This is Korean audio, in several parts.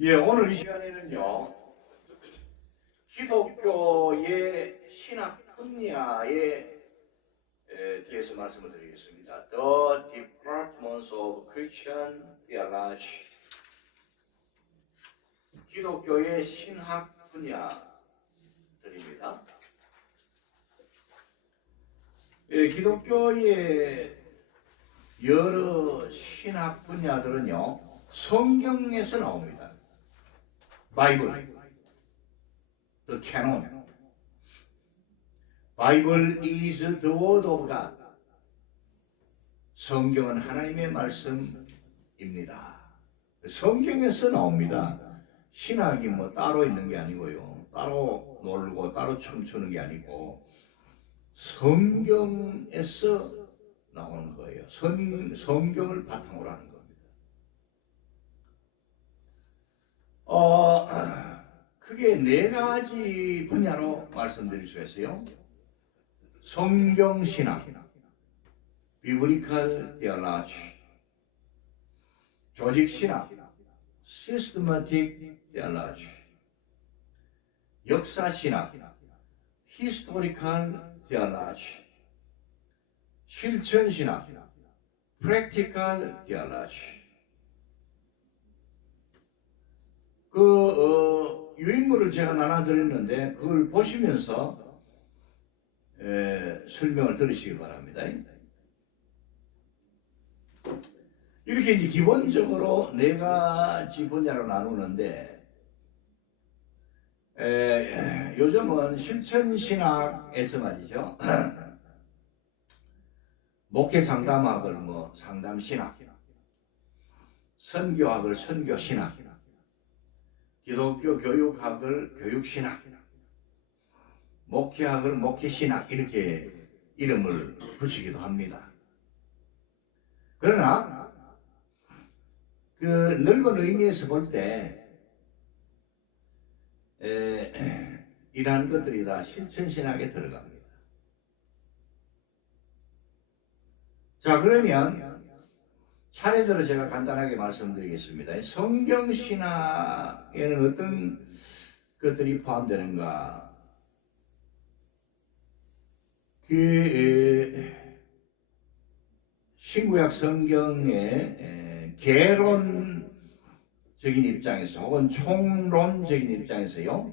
예, 오늘 이 시간에는요, 기독교의 신학 분야에 대해서 말씀을 드리겠습니다. The Departments of Christian Theology. 기독교의 신학 분야들입니다. 예, 기독교의 여러 신학 분야들은요, 성경에서 나옵니다. 바이블, the canon. Bible is the word of God. 성경은 하나님의 말씀입니다. 성경에서 나옵니다. 신학이 뭐 따로 있는 게 아니고요. 따로 놀고 따로 춤추는 게 아니고 성경에서 나오는 거예요. 성경을 바탕으로 하는 겁니다. 크게 네 가지 분야로 말씀드릴 수 있어요. 성경신학, Biblical Theology, 조직신학, Systematic Theology, 역사신학, Historical Theology, 실천신학, Practical Theology. 유인물을 제가 나눠드렸는데 그걸 보시면서 설명을 들으시기 바랍니다. 이렇게 이제 기본적으로 네 가지 분야로 나누는데 요즘은 실천신학에서 말이죠. 목회 상담학을 상담신학, 선교학을 선교신학, 기독교 교육학을 교육신학, 목회학을 목회신학 이렇게 이름을 붙이기도 합니다. 그러나 그 넓은 의미에서 볼 때 이러한 것들이 다 실천신학에 들어갑니다. 자, 그러면 차례대로 제가 간단하게 말씀드리겠습니다. 성경신학에는 어떤 것들이 포함되는가? 신구약 성경의 개론적인 입장에서 혹은 총론적인 입장에서요,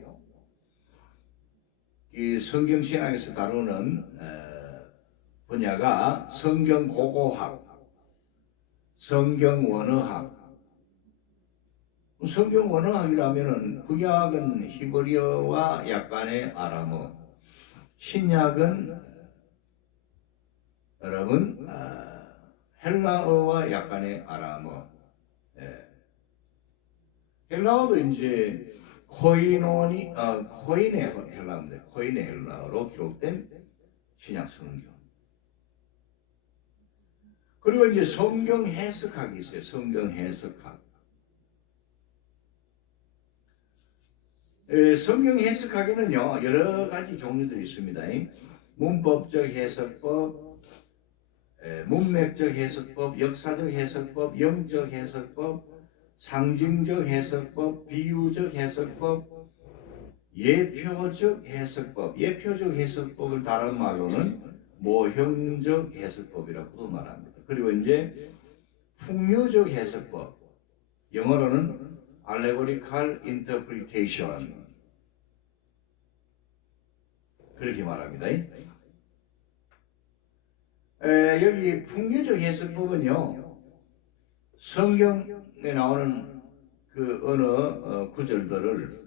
이 성경신학에서 다루는 분야가 성경고고학, 성경원어학. 성경원어학이라면은 구약은 히브리어와 약간의 아람어, 신약은 여러분 헬라어와 약간의 아람어. 헬라어도 이제 코인의 헬라어인데 코인의 헬라어로 기록된 신약 성경. 그리고 이제 성경 해석학이 있어요. 성경 해석학. 성경 해석학에는요 여러 가지 종류들이 있습니다. 문법적 해석법, 문맥적 해석법, 역사적 해석법, 영적 해석법, 상징적 해석법, 비유적 해석법, 예표적 해석법. 예표적 해석법을 다른 말로는 모형적 해석법이라고도 말합니다. 그리고 이제 풍류적 해석법, 영어로는 allegorical interpretation 그렇게 말합니다. 여기 풍류적 해석법은요, 성경에 나오는 그 어느 구절들을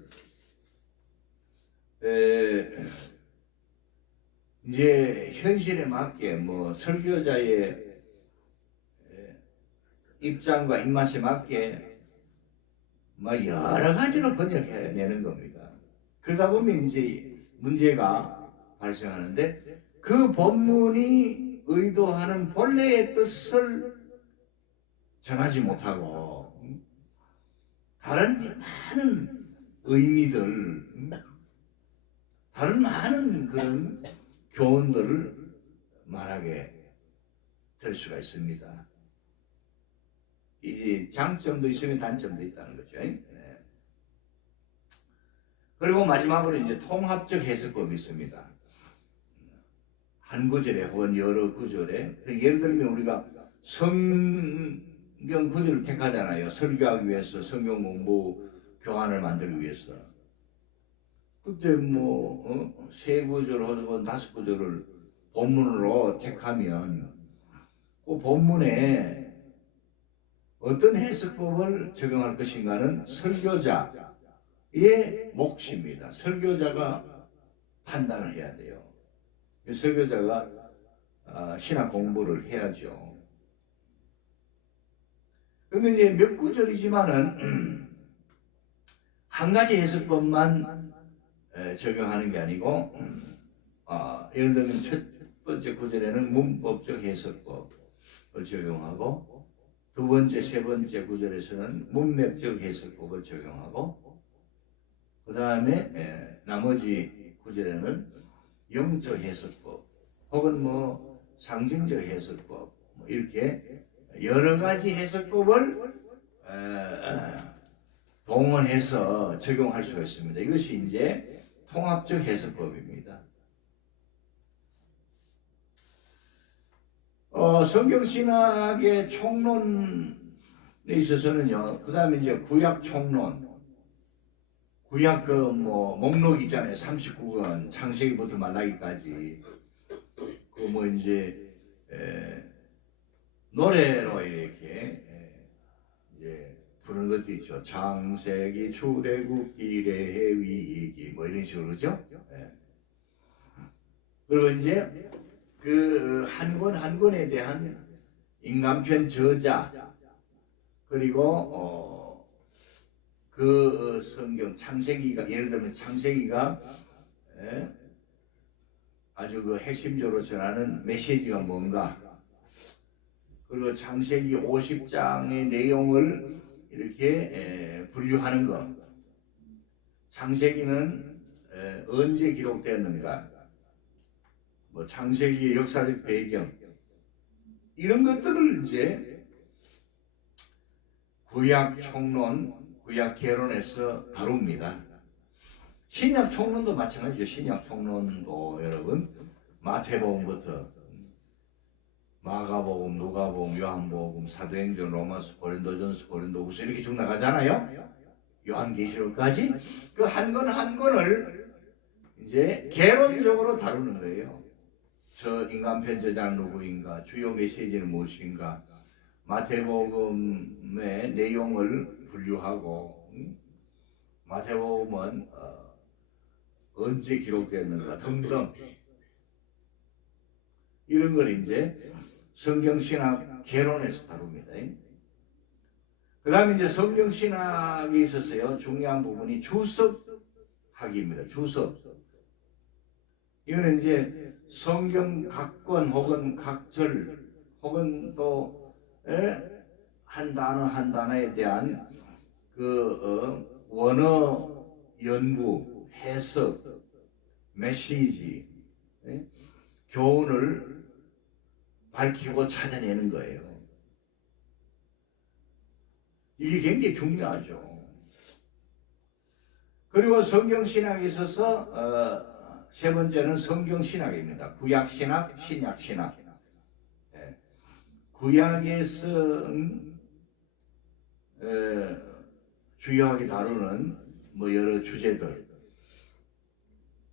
이제 현실에 맞게 설교자의 입장과 입맛에 맞게 여러 가지로 번역해내는 겁니다. 그러다 보면 이제 문제가 발생하는데 그 본문이 의도하는 본래의 뜻을 전하지 못하고 다른 많은 의미들, 다른 많은 그런 교훈들을 말하게 될 수가 있습니다. 이 장점도 있으면 단점도 있다는 거죠. 그리고 마지막으로 이제 통합적 해석법이 있습니다. 한 구절에 혹은 여러 구절에, 예를 들면 우리가 성경 구절을 택하잖아요. 설교하기 위해서, 성경 공부 교환을 만들기 위해서. 그때 뭐 세 구절 혹은 다섯 구절을 본문으로 택하면 그 본문에 어떤 해석법을 적용할 것인가는 설교자의 몫입니다. 설교자가 판단을 해야 돼요. 설교자가 신학 공부를 해야죠. 그런데 이제 몇 구절이지만은 한 가지 해석법만 적용하는 게 아니고, 예를 들면 첫 번째 구절에는 문법적 해석법을 적용하고, 두 번째, 세 번째 구절에서는 문맥적 해석법을 적용하고, 그 다음에 나머지 구절에는 영적 해석법 혹은 뭐 상징적 해석법, 이렇게 여러 가지 해석법을 동원해서 적용할 수가 있습니다. 이것이 이제 통합적 해석법입니다. 성경신학의 총론에 있어서는요, 그 다음에 이제 구약 총론, 구약 뭐 목록 있잖아요. 39권, 창세기부터 말라기까지. 그 뭐 이제 노래로 이렇게 이제 부르는 것도 있죠. 창세기, 출애굽기, 레위기, 뭐 이런 식으로, 그죠? 그리고 이제 그 한 권 한 권에 대한 인간편 저자, 그리고 그 성경 창세기가, 예를 들면 창세기가 아주 그 핵심적으로 전하는 메시지가 뭔가, 그리고 창세기 50장의 내용을 이렇게 분류하는 것, 창세기는 언제 기록되었는가, 뭐 창세기의 역사적 배경, 이런 것들을 이제 구약 총론, 구약 개론에서 다룹니다. 신약 총론도 마찬가지죠. 신약 총론도 여러분 마태복음부터 마가복음, 누가복음, 요한복음, 사도행전, 로마서, 고린도전서, 고린도후서 이렇게 쭉 나가잖아요. 요한계시록까지 그 한 권 한 권을 이제 개론적으로 다루는 거예요. 저 인간편 저자는 누구인가, 주요 메시지는 무엇인가, 마태복음의 내용을 분류하고, 마태복음은 언제 기록되었는가 등등, 이런 걸 이제 성경신학 개론에서 다룹니다. 그 다음에 이제 성경신학에 있어서요, 중요한 부분이 주석학입니다. 주석. 이거는 이제 성경 각권 혹은 각절 혹은 또 한 단어 한 단어에 대한 그 원어 연구, 해석, 메시지, 교훈을 밝히고 찾아내는 거예요. 이게 굉장히 중요하죠. 그리고 성경신학에 있어서 세 번째는 성경신학입니다. 구약신학, 신약신학. 구약에서는 주요하게 다루는 뭐 여러 주제들,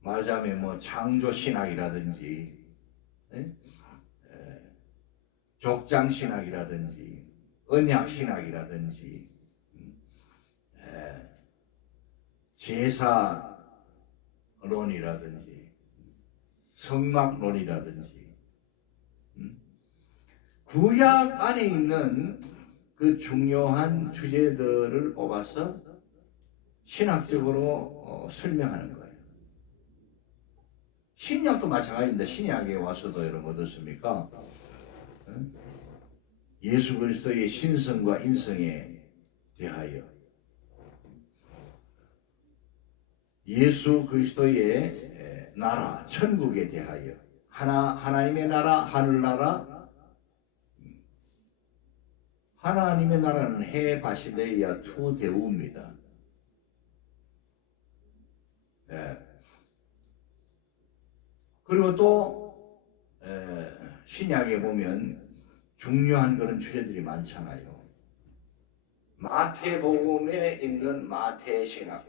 말하자면 뭐 창조신학이라든지 족장신학이라든지 언약신학이라든지 제사론이라든지 성막론이라든지, 구약 안에 있는 그 중요한 주제들을 뽑아서 신학적으로 설명하는 거예요. 신약도 마찬가지입니다. 신약에 와서도 여러분 어떻습니까? 예수 그리스도의 신성과 인성에 대하여, 예수 그리스도의 나라, 천국에 대하여, 하나님의 나라, 하늘나라, 하나님의 나라는 해 바시레이아 투 데우입니다. 그리고 또 신약에 보면 중요한 그런 주제들이 많잖아요. 마태복음에 있는 마태 신학,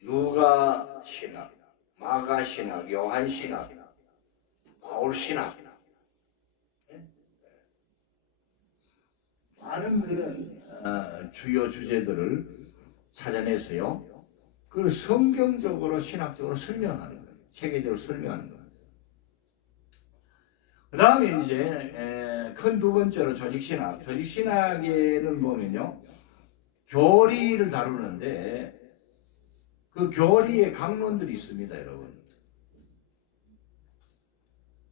누가 신학, 마가 신학, 요한 신학, 바울 신학, 많은 그런 주요 주제들을 찾아내서요. 그걸 성경적으로 신학적으로 설명하는 거예요. 체계적으로 설명하는 거예요. 그 다음에 이제 큰 두 번째로 조직신학. 조직신학에는 보면요, 교리를 다루는데 그 교리의 강론들이 있습니다, 여러분.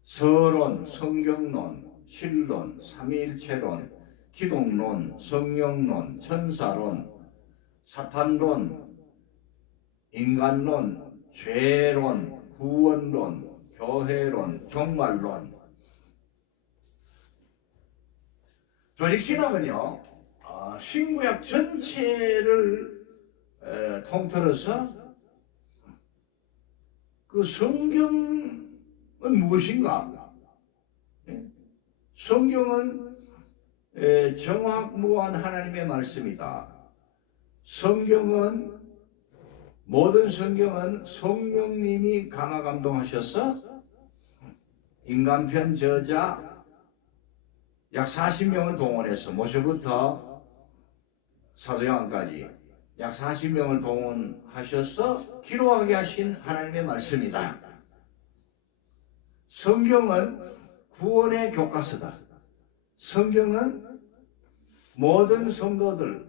서론, 성경론, 신론, 삼위일체론, 기독론, 성령론, 천사론, 사탄론, 인간론, 죄론, 구원론, 교회론, 종말론. 조직신학은요, 신구약 전체를 통틀어서 그 성경은 무엇인가? 성경은 정확무한 하나님의 말씀이다. 성경은, 모든 성경은 성령님이 감화 감동하셔서 인간편 저자 약 40명을 동원해서 모세부터 사도 요한까지 약 40명을 동원하셔서 기록하게 하신 하나님의 말씀이다. 성경은 구원의 교과서다. 성경은 모든 성도들,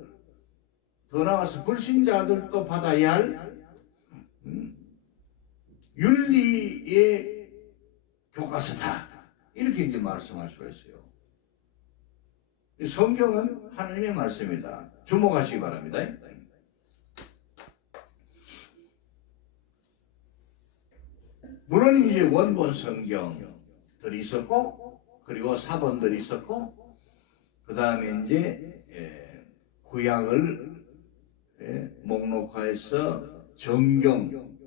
더 나아가서 불신자들도 받아야 할 윤리의 교과서다. 이렇게 이제 말씀할 수가 있어요. 성경은 하나님의 말씀이다. 주목하시기 바랍니다. 물론 이제 원본 성경들이 있었고, 그리고 사본들이 있었고, 그 다음에 이제 구약을 목록화해서 정경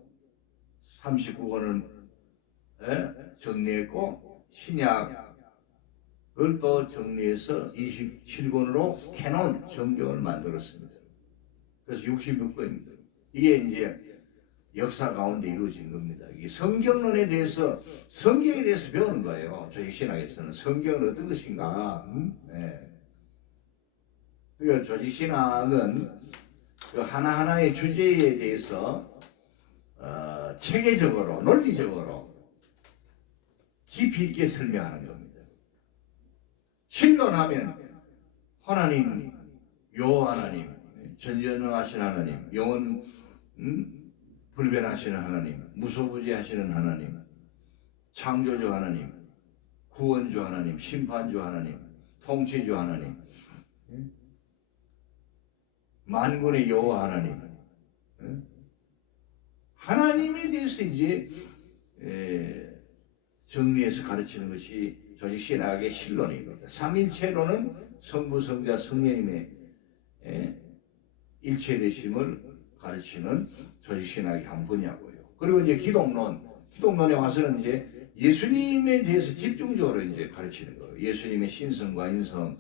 39권을 정리했고, 신약을 또 정리해서 27권으로 캐논 정경을 만들었습니다. 그래서 66권입니다. 이게 이제 역사 가운데 이루어진 겁니다. 이게 성경론에 대해서, 성경에 대해서 배우는 거예요. 저희 신학에서는 성경은 어떤 것인가. 그러니까 조직신학은 그 하나하나의 주제에 대해서 체계적으로, 논리적으로 깊이 있게 설명하는 겁니다. 신론하면 하나님, 요 하나님, 전전능하신 하나님, 영원 불변하시는 하나님, 무소부지하시는 하나님, 창조주 하나님, 구원주 하나님, 심판주 하나님, 통치주 하나님, 만군의 여호와 하나님, 하나님에 대해서 이제 정리해서 가르치는 것이 조직신학의 신론입니다. 삼일체론은 성부, 성자, 성령님의 일체되심을 가르치는 조직신학의 한 분야고요. 그리고 이제 기독론에 와서는 이제 예수님에 대해서 집중적으로 이제 가르치는 거예요. 예수님의 신성과 인성,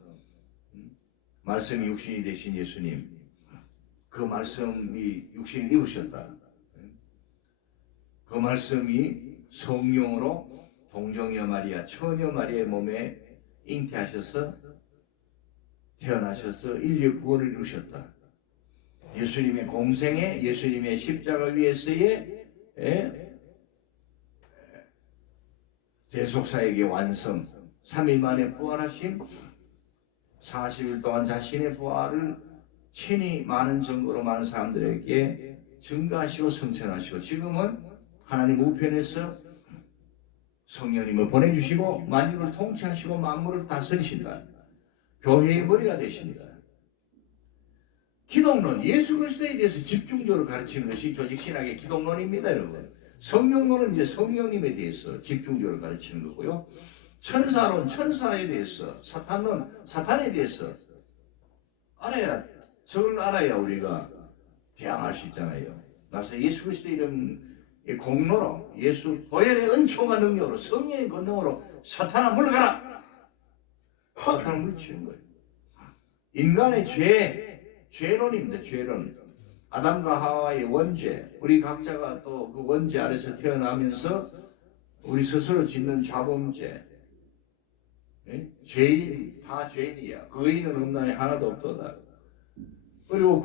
말씀이 육신이 되신 예수님, 그 말씀이 육신을 입으셨다. 그 말씀이 성령으로 동정녀 마리아, 처녀 마리아의 몸에 잉태하셔서 태어나셔서 인류 구원을 이루셨다. 예수님의 공생에, 예수님의 십자가 위에서의 대속사역의 완성, 3일 만에 부활하신 40일 동안 자신의 부활을 친히 많은 증거로 많은 사람들에게 증거하시고 성천하시고, 지금은 하나님 우편에서 성령님을 보내주시고 만유를 통치하시고 만물을 다스리신다. 교회의 머리가 되신다. 기독론, 예수 그리스도에 대해서 집중적으로 가르치는 것이 조직신학의 기독론입니다, 여러분. 성령론은 이제 성령님에 대해서 집중적으로 가르치는 거고요. 천사론, 천사에 대해서, 사탄론, 사탄에 대해서 저걸 알아야 우리가 대항할 수 있잖아요. 나서 예수 그리스도 이름 이 공로로 예수 보혈의 은총과 능력으로 성령의 권능으로 사탄아 물러가라. 사탄을 물리치는 거예요. 인간의 죄론입니다. 죄론. 아담과 하와의 원죄, 우리 각자가 또 그 원죄 아래서 태어나면서 우리 스스로 짓는 자범죄, 죄인, 다 죄인이야. 그 의인은 없나니 하나도 없도다. 그리고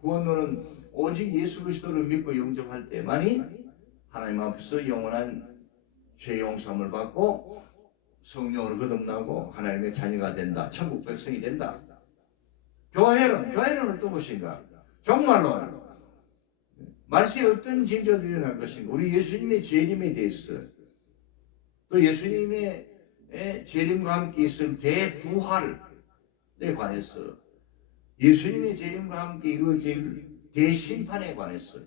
구원론은 오직 예수 그리스도를 믿고 영접할 때만이 하나님 앞에서 영원한 죄 용서함을 받고 성령으로 거듭나고 하나님의 자녀가 된다. 천국 백성이 된다. 교회는 어떤 것인가? 종말론. 말세에 어떤 징조들이 일어날 것인가? 우리 예수님의 재림에 대해서, 또 예수님의 재림과 함께 있을 대부활에 관해서, 예수님의 재림과 함께 이루어질 대심판에 관해서,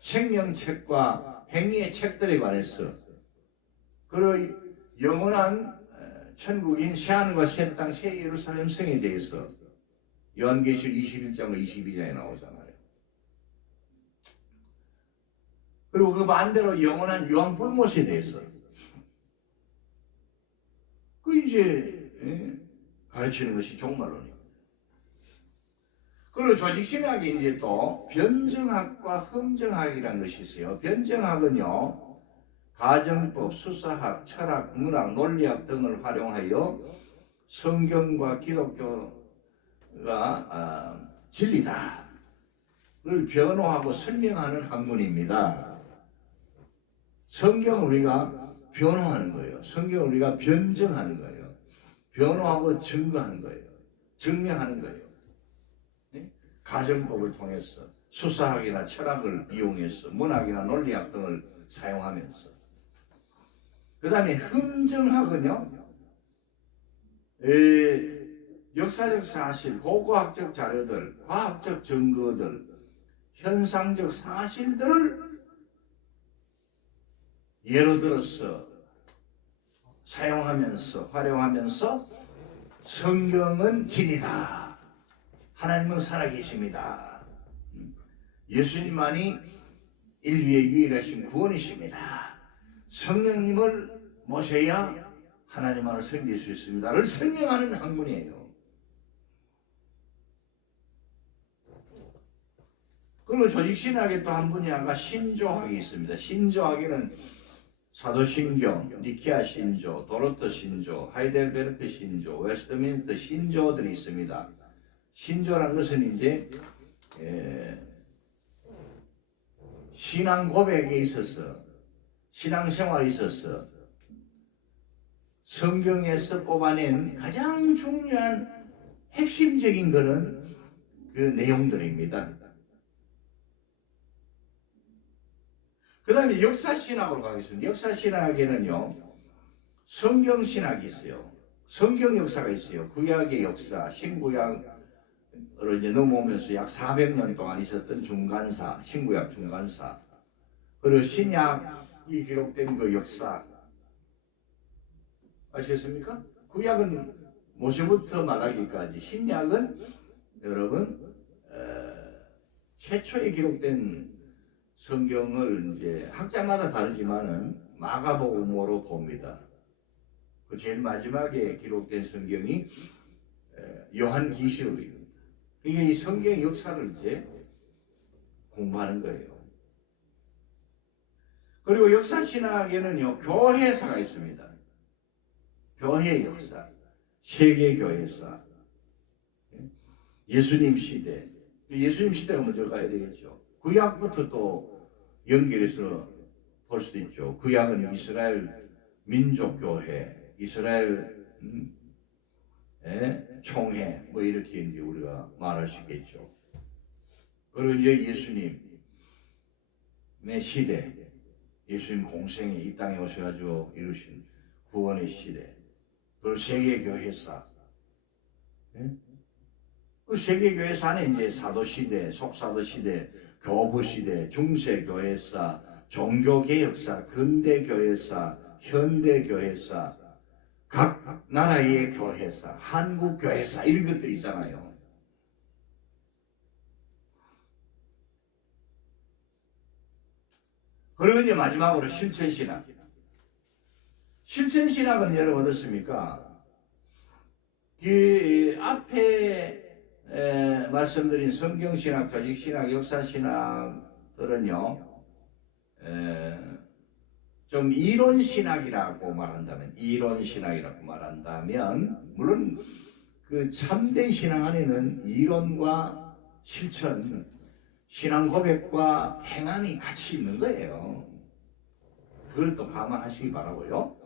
생명책과 행위의 책들에 관해서, 그리고 영원한 천국인 새하늘과 새 땅, 새 예루살렘 성에 대해서 요한계시록 21장과 22장에 나오잖아요. 그리고 그 반대로 영원한 유황불못에 대해서 그 이제 가르치는 것이 종말론입니다. 그리고 조직신학이 이제 또 변증학과 흥정학이라는 것이 있어요. 변증학은요, 가정법, 수사학, 철학, 문학, 논리학 등을 활용하여 성경과 기독교가 진리다를 변호하고 설명하는 학문입니다. 성경을 우리가 변호하는 거예요. 성경을 우리가 변증하는 거예요. 변호하고 증거하는 거예요. 증명하는 거예요. 네? 가정법을 통해서 수사학이나 철학을 이용해서 문학이나 논리학 등을 사용하면서, 그 다음에 흥정학은요, 역사적 사실, 고고학적 자료들, 과학적 증거들, 현상적 사실들을 예로 들어서 사용하면서, 활용하면서 성경은 진리다. 하나님은 살아계십니다. 예수님만이 인류의 유일하신 구원이십니다. 성령님을 모셔야 하나님만을 섬길 수 있습니다를 설명하는 학문이에요. 그리고 조직신학의 또 한 분야가 신조학이 있습니다. 신조학에는 사도신경, 니케아 신조, 도로토 신조, 하이델베르크 신조, 웨스트민스터 신조들이 있습니다. 신조라는 것은 이제 신앙 고백에 있어서, 신앙 생활에 있어서 성경에서 뽑아낸 가장 중요한 핵심적인 그런 그 내용들입니다. 그 다음에 역사신학으로 가겠습니다. 역사신학에는요, 성경신학이 있어요. 성경 역사가 있어요. 구약의 역사, 신구약으로 이제 넘어오면서 약 400년 동안 있었던 중간사, 신구약 중간사, 그리고 신약이 기록된 그 역사. 아시겠습니까? 구약은 모세부터 말라기까지, 신약은 여러분 최초에 기록된 성경을 이제 학자마다 다르지만은 마가복음으로 봅니다. 그 제일 마지막에 기록된 성경이 요한계시록입니다. 이게 이 성경 역사를 이제 공부하는 거예요. 그리고 역사신학에는요, 교회사가 있습니다. 교회 역사, 세계교회사, 예수님 시대. 예수님 시대가 먼저 가야 되겠죠. 구약부터 또 연결해서 볼 수도 있죠. 구약은 이스라엘 민족교회, 이스라엘 총회, 뭐 이렇게 이제 우리가 말할 수 있겠죠. 그리고 이제 예수님의 시대, 예수님 공생에 이 땅에 오셔가지고 이루신 구원의 시대, 그리고 세계교회사, 그 세계교회사 안에 이제 사도시대, 속사도시대, 교부시대, 중세교회사, 종교개혁사, 근대교회사, 현대교회사, 각 나라의 교회사, 한국교회사 이런 것들이 있잖아요. 그리고 이제 마지막으로 실천신학. 실천신학은 여러분 어떻습니까? 이 앞에 말씀드린 성경신학, 조직신학, 역사신학들은요, 좀 이론신학이라고 말한다면, 물론 그 참된 신앙 안에는 이론과 실천, 신앙 고백과 행함이 같이 있는 거예요. 그걸 또 감안하시기 바라고요.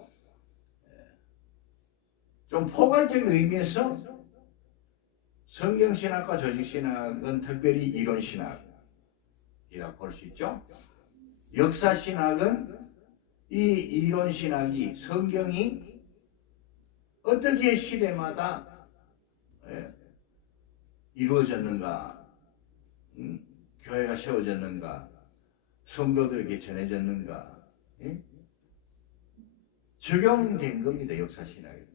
좀 포괄적인 의미에서 성경신학과 조직신학은 특별히 이론신학이라고 볼 수 있죠. 역사신학은 이 이론신학이 성경이 어떻게 시대마다 이루어졌는가, 교회가 세워졌는가, 성도들에게 전해졌는가, 적용된 겁니다. 역사신학에 대해서.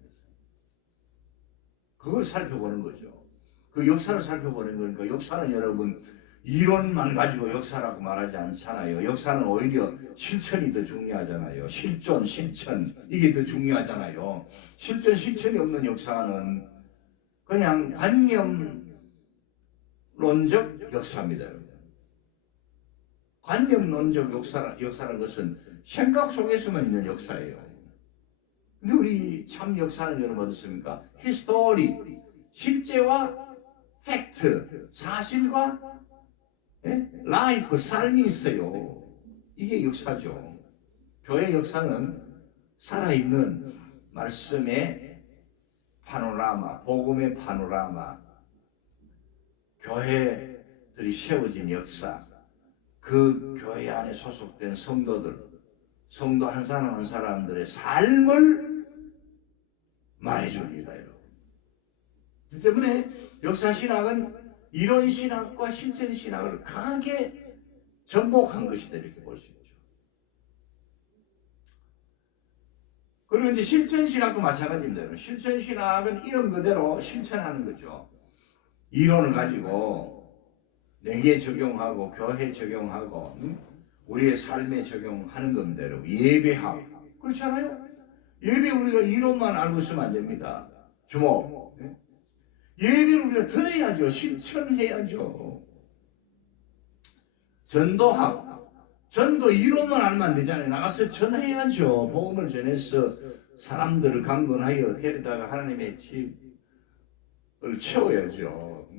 그걸 살펴보는 거죠. 그 역사를 살펴보는 거니까 역사는 여러분 이론만 가지고 역사라고 말하지 않잖아요. 역사는 오히려 실천이 더 중요하잖아요. 실존, 실천 이게 더 중요하잖아요. 실존, 실천이 없는 역사는 그냥 관념론적 역사입니다. 관념론적 역사라는 것은 생각 속에서만 있는 역사예요. 근데 우리 참 역사는 여러분 어떻습니까? 히스토리, 실제와 팩트, 사실과 라이프, 삶이 있어요. 이게 역사죠. 교회 역사는 살아있는 말씀의 파노라마, 복음의 파노라마, 교회들이 세워진 역사, 그 교회 안에 소속된 성도들, 성도 한 사람 한 사람들의 삶을 말해줍니다, 여러분. 그 때문에 역사신학은 이론신학과 실천신학을 강하게 접목한 것이다, 이렇게 볼 수 있죠. 그리고 이제 실천신학도 마찬가지입니다. 실천신학은 이런 그대로 실천하는 거죠. 이론을 가지고 내게 적용하고 교회에 적용하고 우리의 삶에 적용하는 겁니다. 여러분. 예배학 그렇잖아요. 예배 우리가 이론만 알고 있으면 안 됩니다. 주목. 예배를 우리가 들어야죠. 실천해야죠. 전도 이론만 알면 안 되잖아요. 나가서 전해야죠. 복음을 전해서 사람들을 강건하여 데려다가 하나님의 집을 채워야죠.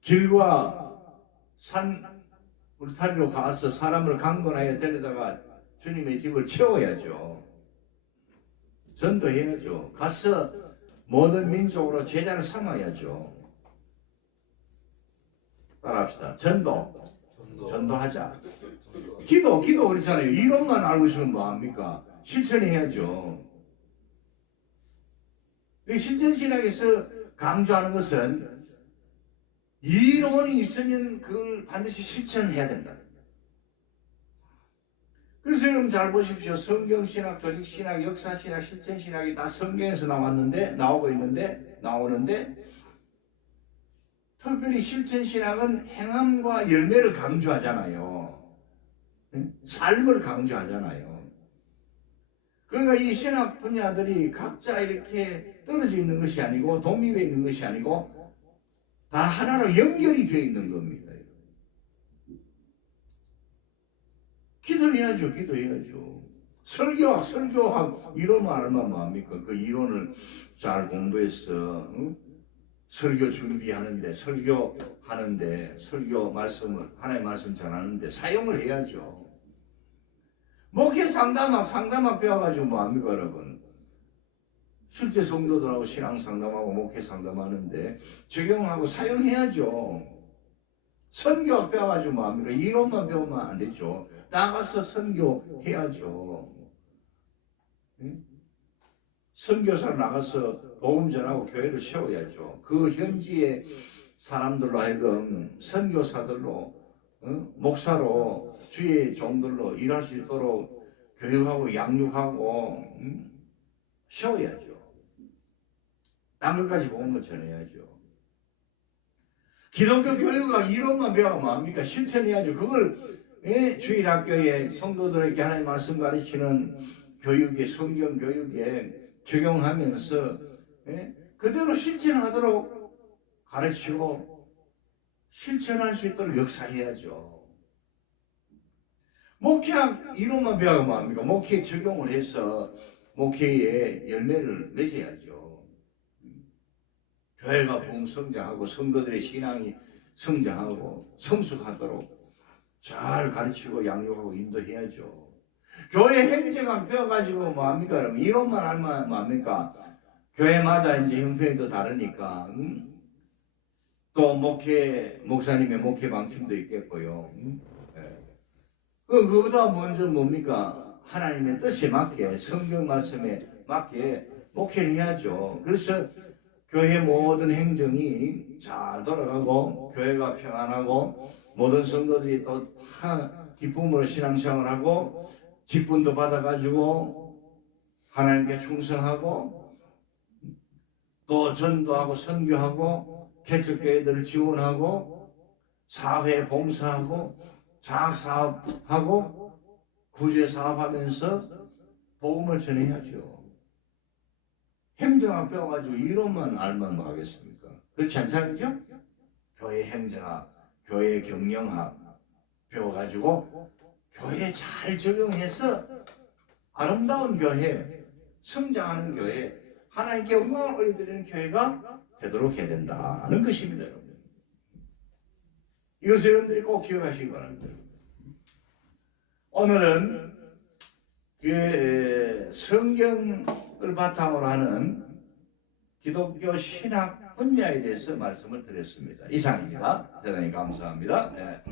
길과 산 울타리로 가서 사람을 강건하여 데려다가 주님의 집을 채워야죠. 전도해야죠. 가서 모든 민족으로 제자를 삼아야죠. 따라합시다. 전도하자. 기도 그렇잖아요. 이론만 알고 있으면 뭐합니까? 실천해야죠. 실천신학에서 강조하는 것은 이론이 있으면 그걸 반드시 실천해야 된다. 그래서 여러분 잘 보십시오. 성경신학, 조직신학, 역사신학, 실천신학이 다 성경에서 나오는데 특별히 실천신학은 행함과 열매를 강조하잖아요. 삶을 강조하잖아요. 그러니까 이 신학 분야들이 각자 이렇게 떨어져 있는 것이 아니고 독립해 있는 것이 아니고 다 하나로 연결이 되어 있는 겁니다. 기도해야죠. 설교학 이론만 알면 뭐합니까? 그 이론을 잘 공부해서 설교 준비하는데, 설교 말씀을 하나님의 말씀 전하는데 사용을 해야죠. 목회 상담학 배워가지고 뭐합니까, 여러분? 실제 성도들하고 신앙 상담하고 목회 상담하는데 적용하고 사용해야죠. 선교학 배워가지고 뭐합니까? 이론만 배우면 안 되죠. 나가서 선교해야죠. 선교사로 나가서 복음 전하고 교회를 세워야죠. 그 현지의 사람들로 하여금 선교사들로, 목사로, 주의 종들로 일할 수 있도록 교육하고 양육하고 세워야죠. 땅 끝까지 복음을 전해야죠. 기독교 교육가 이론만 배우면 뭐합니까? 실천해야죠. 그걸 주일학교에 성도들에게 하나님 말씀 가르치는 교육에, 성경 교육에 적용하면서 그대로 실천하도록 가르치고 실천할 수 있도록 역사해야죠. 목회학 이론만 배우면 뭐합니까? 목회에 적용을 해서 목회에 열매를 맺어야죠. 교회가 성장하고 성도들의 신앙이 성장하고 성숙하도록 잘 가르치고 양육하고 인도해야죠. 교회 행정학 배워가지고 뭐합니까? 그러면 이론만 알면 뭐합니까? 교회마다 이제 형편이 또 다르니까 또 목사님의 목회 방침도 있겠고요. 그보다 먼저 뭡니까? 하나님의 뜻에 맞게 성경 말씀에 맞게 목회를 해야죠. 그래서 교회 모든 행정이 잘 돌아가고 교회가 평안하고 모든 성도들이 또 기쁨으로 신앙생활하고 직분도 받아가지고 하나님께 충성하고 또 전도하고 선교하고 개척교회들을 지원하고 사회에 봉사하고 장학사업하고 구제사업하면서 복음을 전해야죠. 행정학 배워가지고 이론만 알면 뭐 하겠습니까? 그렇지 않잖아요? 교회 행정학, 교회 경영학 배워가지고 교회에 잘 적용해서 아름다운 교회, 성장하는 교회, 하나님께 영광을 올려드리는 교회가 되도록 해야 된다는 것입니다, 여러분. 이것을 여러분들이 꼭 기억하시기 바랍니다. 오늘은 성경을 바탕으로 하는 기독교 신학 분야에 대해서 말씀을 드렸습니다. 이상입니다. 대단히 감사합니다. 네.